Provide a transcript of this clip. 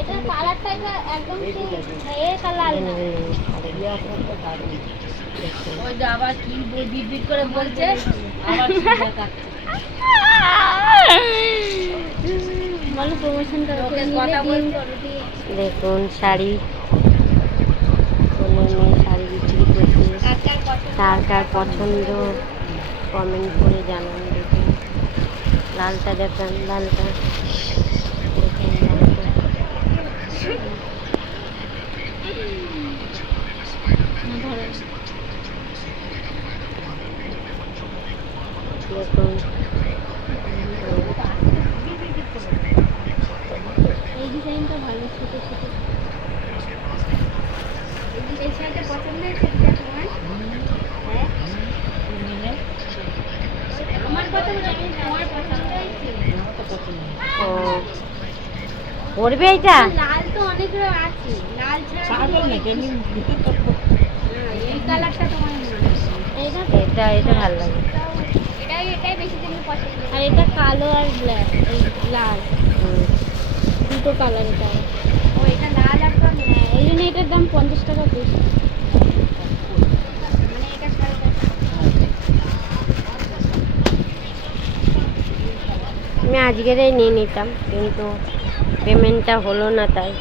এটা কালারটা একদম এই কালার না। ওই যে আবার কি বিট করে বলছে আবার বলো প্রমোশনটা দেখুন শাড়ি, শাড়ি বিক্রি করছে। কার কার পছন্দ কমেন্ট করে জানান। দেখুন লালটা দেখান, লালটা দেখুন, লালটা দেখুন। এই ডিজাইনটা ভালো, ছোট ছোট। এই শাড়িটা পছন্দ হয়েছে তোমার? হ্যাঁ আমার কথা বলে আমি তোমার পছন্দ হয়েছে। ও পরবে এটা? লাল তো অনেক আছে, লাল ছাড়া এই কালারটা তোমার এটা এটা ভালো লাগে। এটাই বেশি দিন পছন্দ। আর এটা কালো আর ব্ল্যাক, এই লাল দুটো কালার। এটা ও এটা লাল আর কালো, হ্যাঁ এই জন্য এটার দাম 50 টাকা বেশি। মানে এটা আমি আজকেরই নিয়ে নিতাম কিন্তু পেমেন্টটা হলো না তাই।